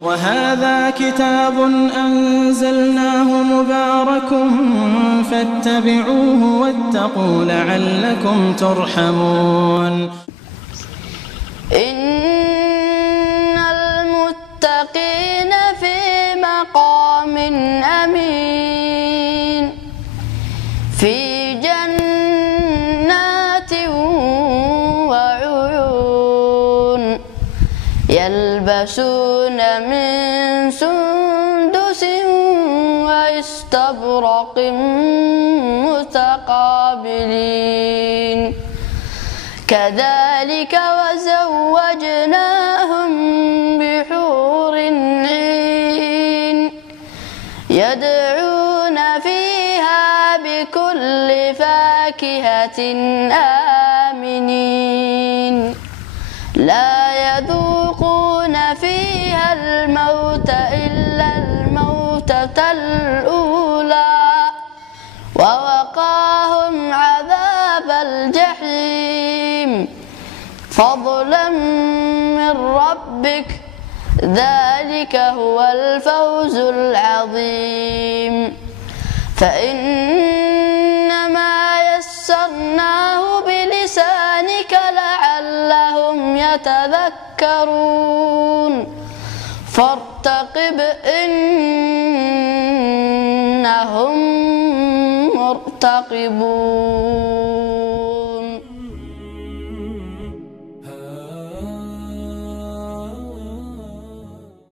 وهذا كتاب أنزلناه مبارك فاتبعوه واتقوا لعلكم ترحمون. إن المتقين في مقام أمين في جنات وعيون يلبسون من سندس واستبرق متقابلين كذلك وزوجناهم بحور عين يدعون فيها بكل فاكهة آمنين لا يذوقون فيها الموت إلا الموتة الأولى ووقاهم عذاب الجحيم فضلا من ربك ذلك هو الفوز العظيم. فإنما يسرناه بلسانك لعلهم يتذكرون فارتقب إنهم مرتقبون.